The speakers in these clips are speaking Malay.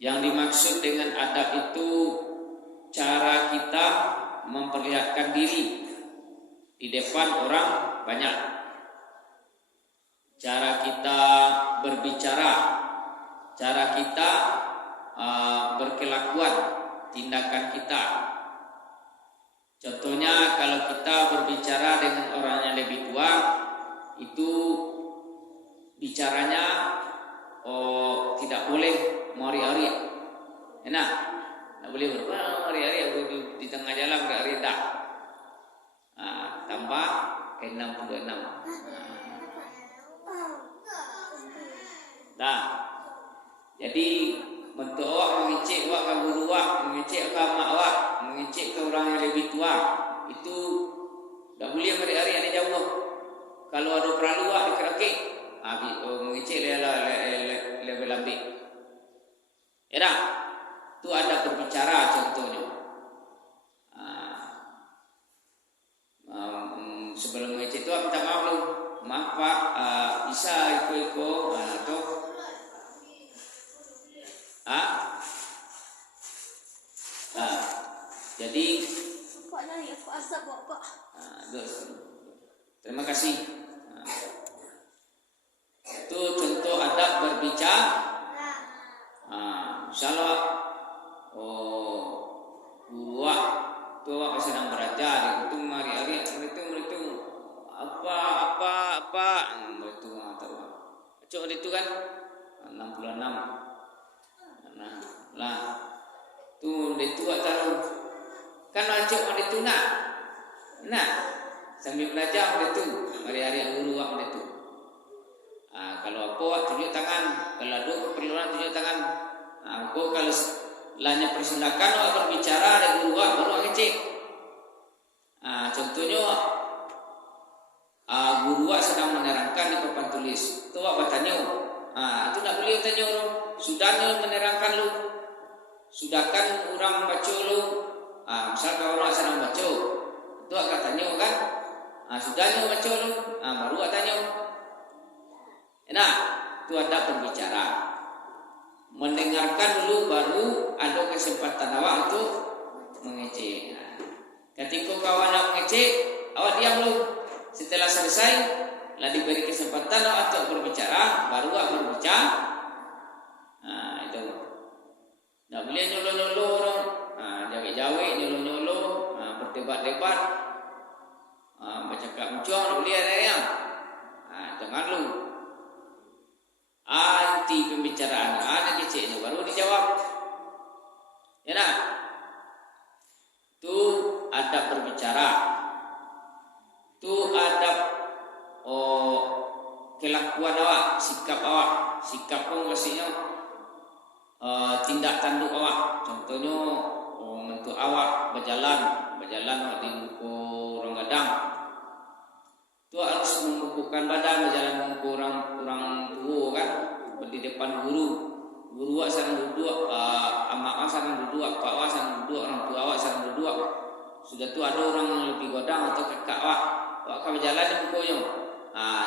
Yang dimaksud dengan adab itu cara kita memperlihatkan diri di depan orang banyak, cara kita berbicara, cara kita berkelakuan, tindakan kita. Contohnya kalau kita berbicara dengan orang yang lebih tua, itu bicaranya tidak boleh mari-ari. Enak, tidak boleh mari-ari di tengah jalan mari-ari dah. Tambah 66. Nah, jadi bentuk awak mengecek awak ke guru awak, mengecek ke mak awak, mengecek ke orang yang lebih tua, itu tak boleh mari-ari ada jauh. Kalau ada perlu awak dikerakik, mengecek lebih lebih. Ya dah, itu ada berbicara contohnya. Sebelum mengecek itu minta maaf lu, maaf pak, bisa iko atau jadi terima kasih. Itu contoh adab berbicara. Misalnya gua tua sedang belajar, itu mari-ari meritung apa meritung atau cok itu kan 66. Nah tuh itu taruh kan wajib itu nah sambil belajar itu hari-hari guru awak itu. Kalau aku tunjuk tangan, kalau ada keperluan tunjuk tangan. Aku kalau lainnya persilakan awak berbicara dengan guru awak baru awak ngecek. Contohnya guru awak sedang menerangkan di papan tulis, tu awak bertanya, itu tak boleh tanya orang. Sudahnya menerangkan lu, sudahkan orang baca lu. Misalkan orang sedang baca, itu awak tanya kan, sudahnya baca lu, baru awak tanya. Nah, itu ada berbicara. Mendengarkan dulu baru ada kesempatan awak untuk mengecek. Ketika kawan awak mengecek, awak diam dulu. Setelah selesai, lah diberi kesempatan awak untuk berbicara, baru awak berbicara. Itu. Tak boleh nyolo-nyolo orang. Jawab-jawab, nyolo-nyolo, berdebat-debat, bercakap muncul, tak boleh ada yang. Jangan lu. Inti pembicaraan ada keceknya baru dijawab. Ya nak. Itu adab berbicara. Itu adab kelakuan awak, sikap awak. Sikap pun maksudnya tindak tanduk awak. Contohnya untuk awak berjalan di muka orang gadang. Itu harus membukukan badan berjalan muka orang tua kan, di depan guru awak sarang duduk, amak awak sarang duduk, pak awak sarang duduk, orang tua awak sarang duduk. Sudah tu ada orang yang lebih godang atau kakak awak akan berjalan di mukanya.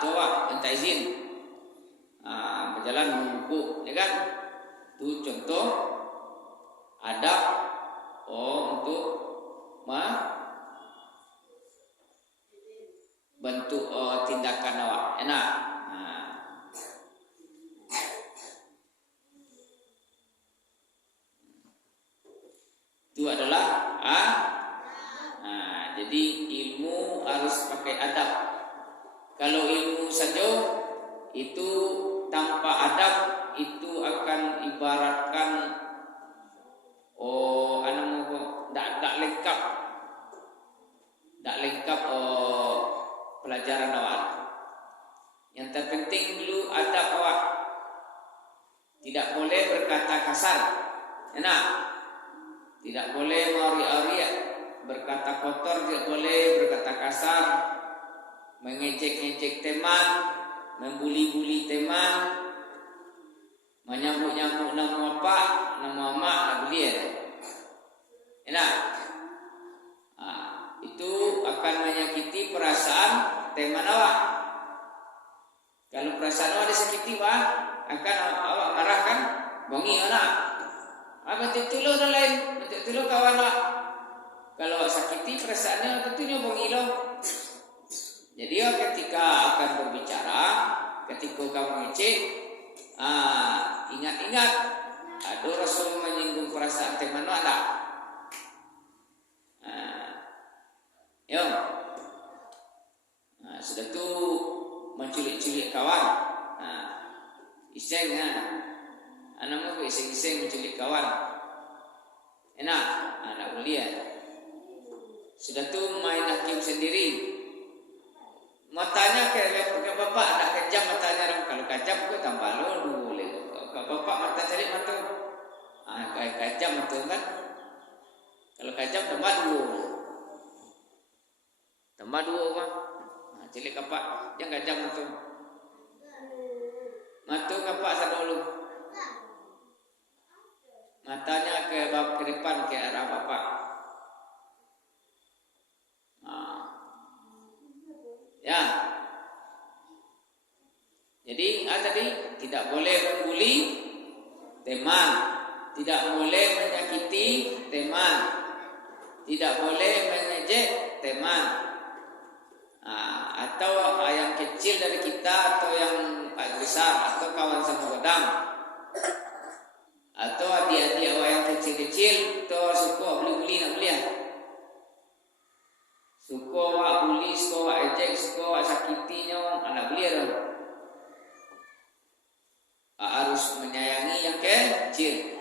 Tu awak minta izin berjalan membuku, ya kan? Itu contoh adab untuk bentuk tindakan awak. Enak. Itu adalah jadi ilmu harus pakai adab. Kalau ilmu saja itu tanpa adab itu akan ibaratkan tak lengkap pelajaran awak. Yang terpenting dulu adab awak. Tidak boleh berkata kasar. Enak. Tidak boleh mari-ari, berkata kotor, tidak boleh berkata kasar, mengejek-ejek teman, membuli-buli teman, menyambut-nyambut nama bapak, nama mak, tak boleh. Enak. Itu akan menyakiti perasaan teman awak. Kalau perasaan awak disakiti, akan awak marah kan? Bongi anak. Bentuk tulu orang lain, bentuk tulu kawan lah. Kalau sakiti perasaannya tentunya bongilo. Jadi ketika akan berbicara, ketika kamu ngecek, ingat-ingat ada Rasul menyinggung perasaan teman ada. Yo, sudah tu menculik-culik kawan. Iseng anak mau iseng-iseng menculik kawan. Enak, anak boleh. Sudah tu main hakim sendiri. Matanya kayak bapak ada kejam matanya orang. Kalau kejam kau tambah lo boleh. Kalau bapak mata cari mata, kayak kejam mata kan. Kalau kejam tambah dua mah. Cilik kapak yang kejam mata. Mata kapak sadolu. Matanya ke depan ke arah bapak. Ya. Jadi tadi tidak boleh membuli teman, tidak boleh menyakiti teman, tidak boleh mengejek teman. Atau yang kecil dari kita atau yang besar atau kawan segodam. Atau adik-adik yang kecil-kecil atau suka beli-beli nak beli. Suka wak buli, suka wak ejek, suka wak sakitinya, anak belia dah. Harus menyayangi yang kecil,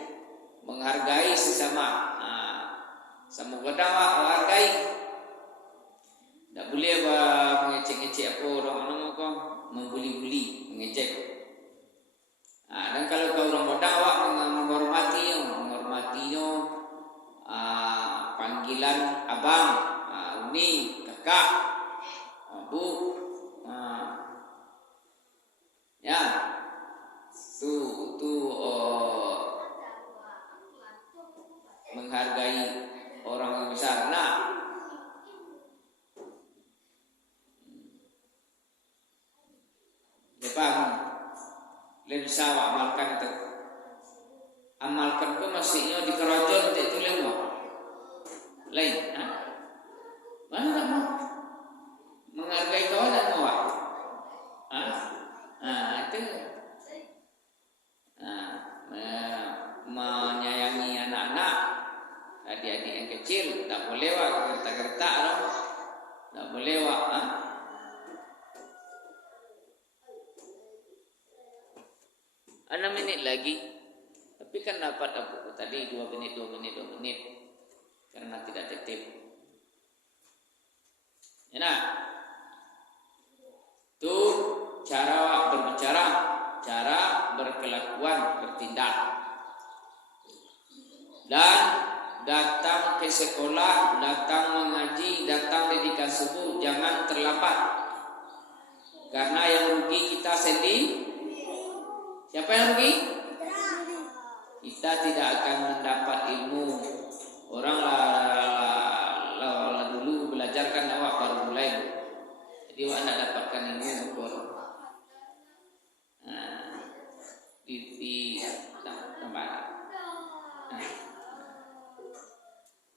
menghargai sesama. Sama godam wak menghargai. Tak boleh mengecek-ngecek apa orang nama kau, membuli-buli, mengecek. Dan kalau kau orang godam wak menghormatinya, panggilan abang. Umi, kakak, bu, ya, tu menghargai orang yang besar. Nah, Jepang, lebih bisa amalkan itu. Amalkan ke masihnya di kerajaan itu lewat lain. Mana mau menghargai kawan dan kawan? Itu menyayangi anak-anak, adik-adik yang kecil, tak boleh wak gertak-gertak dong, tak boleh wak. 6 menit lagi, tapi kan dapat aku tadi 2 menit karena tidak tertib. Nah, itu cara berbicara, cara berkelakuan, bertindak. Dan datang ke sekolah, datang mengaji, datang didikan subuh, jangan terlambat. Karena yang rugi kita sendiri. Siapa yang rugi? Kita tidak akan mendapat ilmu. Orang dulu belajarkan awak baru mulai. Jadi awak nak dapatkan ilmu baru. Di tempat.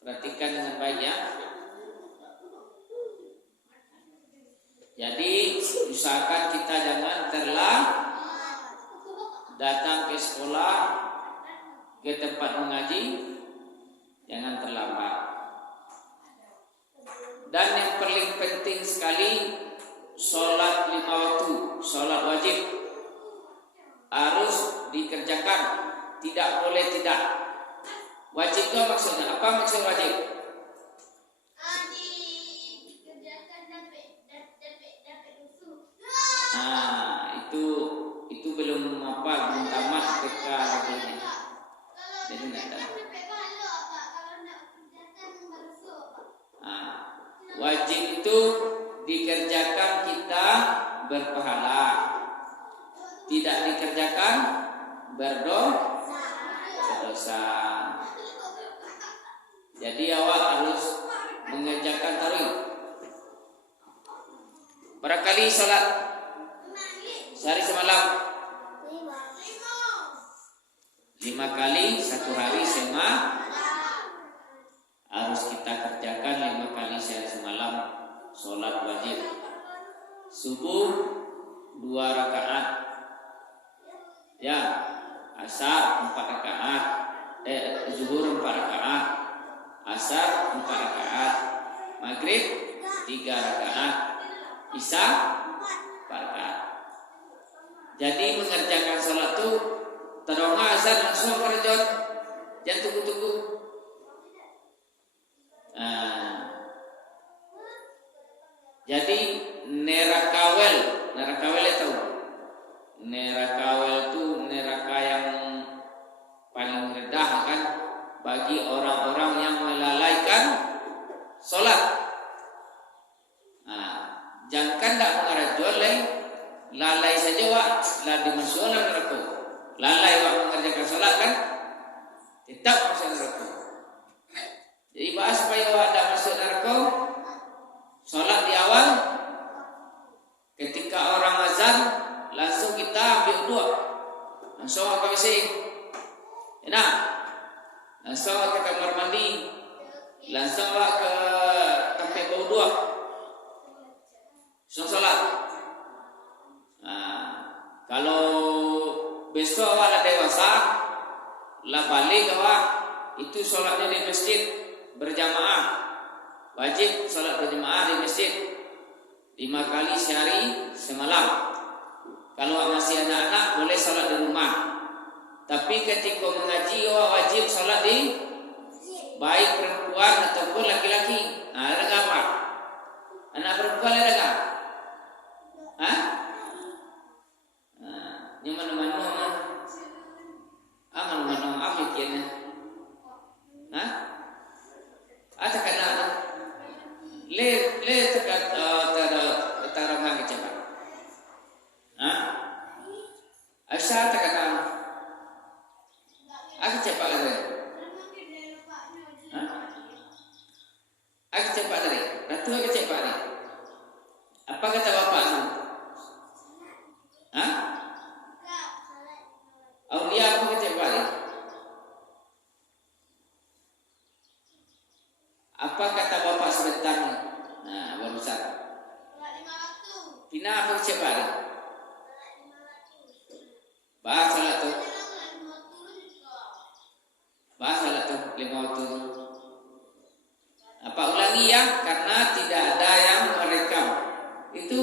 Perhatikan dengan baik ya. Jadi usahakan kita jangan datang ke sekolah, ke tempat mengaji, jangan terlambat. Dan yang paling penting sekali, sholat 5 waktu, sholat wajib harus dikerjakan, tidak boleh tidak. Wajib itu maksudnya apa? Maksud wajib? Itu belum belum tamat PK lagi. Jadi nggak ada. Wajib itu dikerjakan kita berpahala, tidak dikerjakan berdosa. Jadi awak harus mengerjakan tarawih. Barangkali salat sehari semalam 5 kali 1 hari harus kita kerjakan 5 kali sehari semalam. Sholat wajib subuh 2 rakaat, ya, asar 4 rakaat, zuhur 4 rakaat, asar 4 rakaat, maghrib 3 rakaat, isya 4 rakaat. Jadi mengerjakan sholat itu tadonga azan langsung kerjot, jangan tunggu-tunggu. Jadi nerakawel itu nerakawel itu neraka yang paling rendah kan bagi orang-orang yang melalaikan sholat. Jangan tidak mengerjakan lalai saja wak lah dimasukkan neraka. Lalai wak mengerjakan sholat kan tetap masuk neraka. Jadi bahas supaya wak tidak masuk neraka, sholat di awal ketika orang azan langsung kita ambil wudu, langsung ke WC, enak, langsung ke kamar mandi, langsung ke tempat wudu, langsung sholat. Kalau besok awak dah dewasa, lah balik awak itu sholatnya di masjid berjamaah. Wajib sholat berjamaah di masjid 5 kali sehari semalam. Kalau masih anak-anak boleh sholat di rumah. Tapi ketika mengaji wajib sholat di baik perempuan ataupun laki-laki. Ada apa? Anak perempuan ada tak? Hah? Ini mana-mana mana-mana apa kiannya? Hah? Ada kan anak? Le tekat tarang cepat. Asa tekat aku cepat lagi. Aku cepat lagi. Ratu aku cepat lagi. Apa kata bapak tu? Aulia aku cepat lagi. Apa kata bapak sebentar ni? Barusan. Pina apa cepat ni? Bahas salat tu. Bahas salat tu 5 waktu tu. Apa ulangi ya? Karena tidak ada yang merekam. Itu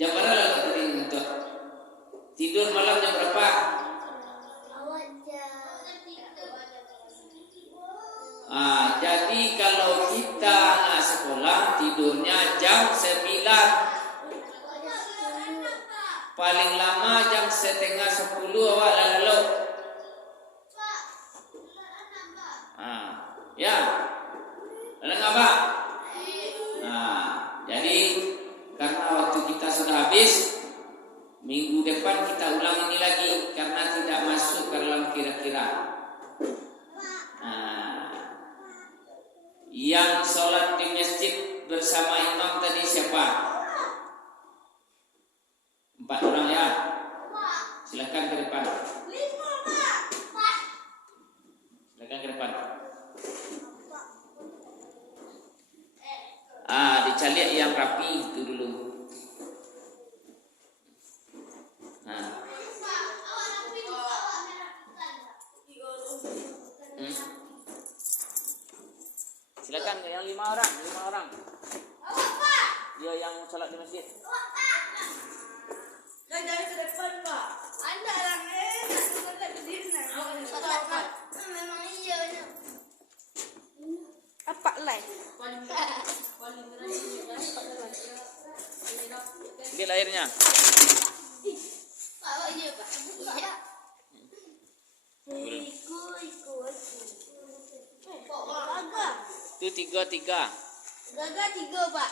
jam berapa lah tadi untuk tidur malam jam berapa? Jadi kalau kita anak sekolah tidurnya jam 9, paling lama jam setengah 10 awak lalu. Ya, lalu apa? Jadi karena waktu kita sudah habis, minggu depan kita ulang ini lagi karena tidak masuk ke dalam kira-kira. Yang sholat di masjid bersama imam tadi siapa? 4 orang ya. Silakan ke depan. Silakan ke depan. Dicari yang rapi itu dulu. Silakan yang 5 orang. Ya yang sholat di masjid. Jangan ke depan, Pak. Anda orang nak sholat di sini. Memang iya benar. Apa lain? Ambil airnya. Pak, iya, Pak. Itu 3. Gagal 3, Pak.